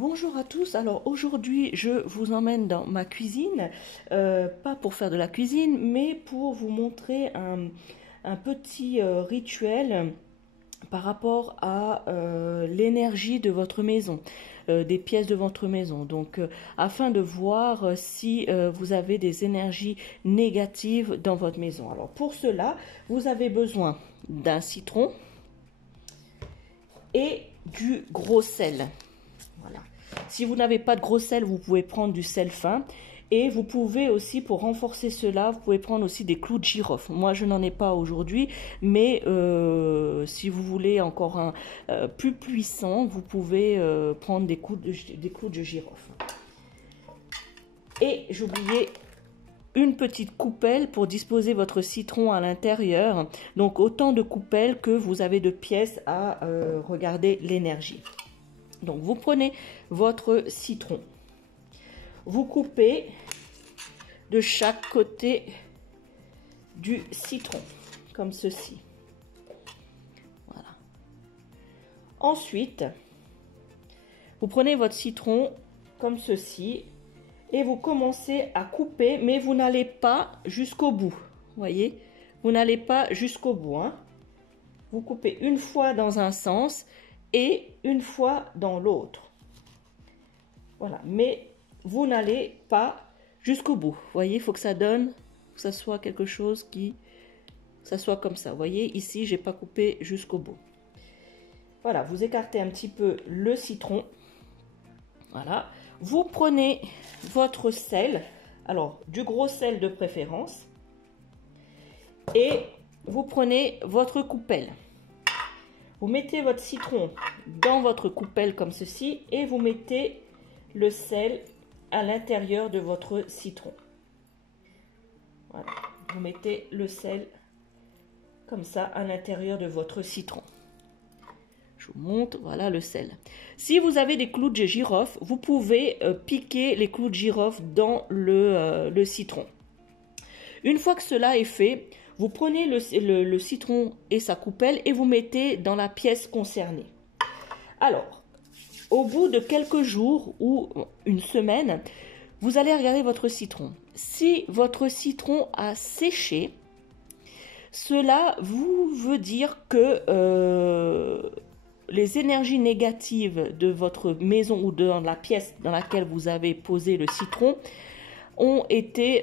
Bonjour à tous, alors aujourd'hui je vous emmène dans ma cuisine, pas pour faire de la cuisine mais pour vous montrer un petit rituel par rapport à l'énergie de votre maison, des pièces de votre maison. Donc afin de voir si vous avez des énergies négatives dans votre maison. Alors pour cela vous avez besoin d'un citron et du gros sel. Voilà. Si vous n'avez pas de gros sel, vous pouvez prendre du sel fin. Et vous pouvez aussi, pour renforcer cela, vous pouvez prendre aussi des clous de girofle. Moi, je n'en ai pas aujourd'hui, mais si vous voulez encore un plus puissant, vous pouvez prendre des clous de girofle. Et j'oubliais une petite coupelle pour disposer votre citron à l'intérieur. Donc, autant de coupelles que vous avez de pièces à regarder l'énergie. Donc, vous prenez votre citron, vous coupez de chaque côté du citron, comme ceci. Voilà. Ensuite, vous prenez votre citron comme ceci et vous commencez à couper, mais vous n'allez pas jusqu'au bout. Voyez, vous n'allez pas jusqu'au bout, hein. Vous coupez une fois dans un sens et une fois dans l'autre. Voilà, mais vous n'allez pas jusqu'au bout. Vous voyez, il faut que ça donne, que ça soit quelque chose qui, ça soit comme ça. Vous voyez, ici, j'ai pas coupé jusqu'au bout. Voilà, vous écartez un petit peu le citron. Voilà, vous prenez votre sel, alors du gros sel de préférence, et vous prenez votre coupelle. Vous mettez votre citron dans votre coupelle comme ceci et vous mettez le sel à l'intérieur de votre citron. Voilà. Vous mettez le sel comme ça à l'intérieur de votre citron. Je vous montre, voilà le sel. Si vous avez des clous de girofle, vous pouvez piquer les clous de girofle dans le citron. Une fois que cela est fait, vous prenez le citron et sa coupelle et vous mettez dans la pièce concernée. Alors, au bout de quelques jours ou une semaine, vous allez regarder votre citron. Si votre citron a séché, cela veut dire que les énergies négatives de votre maison ou dans la pièce dans laquelle vous avez posé le citron ont été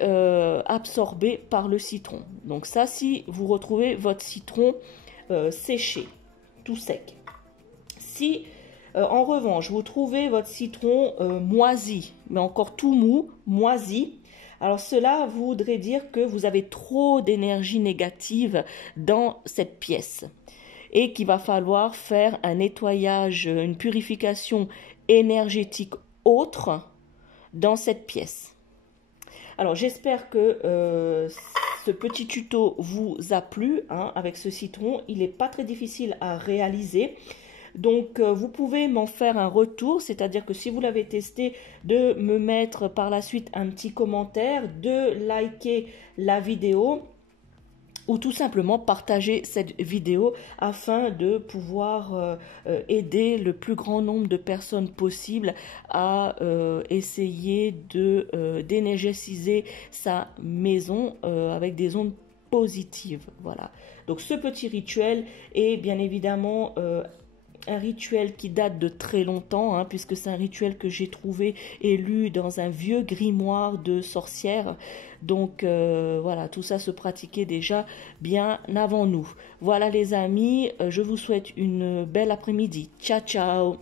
absorbés par le citron. Donc ça, si vous retrouvez votre citron séché, tout sec. Si en revanche vous trouvez votre citron moisi, mais encore tout mou, moisi, alors cela voudrait dire que vous avez trop d'énergie négative dans cette pièce et qu'il va falloir faire un nettoyage, une purification énergétique autre dans cette pièce. Alors j'espère que ce petit tuto vous a plu, hein, avec ce citron. Il n'est pas très difficile à réaliser. Donc vous pouvez m'en faire un retour, c'est-à-dire que si vous l'avez testé, de me mettre par la suite un petit commentaire, de liker la vidéo ou tout simplement partager cette vidéo afin de pouvoir aider le plus grand nombre de personnes possible à essayer d'énergétiser sa maison avec des ondes positives. Voilà. Donc ce petit rituel est bien évidemment un rituel qui date de très longtemps, hein, puisque c'est un rituel que j'ai trouvé et lu dans un vieux grimoire de sorcières. Donc voilà, tout ça se pratiquait déjà bien avant nous. Voilà les amis, je vous souhaite une belle après-midi. Ciao, ciao!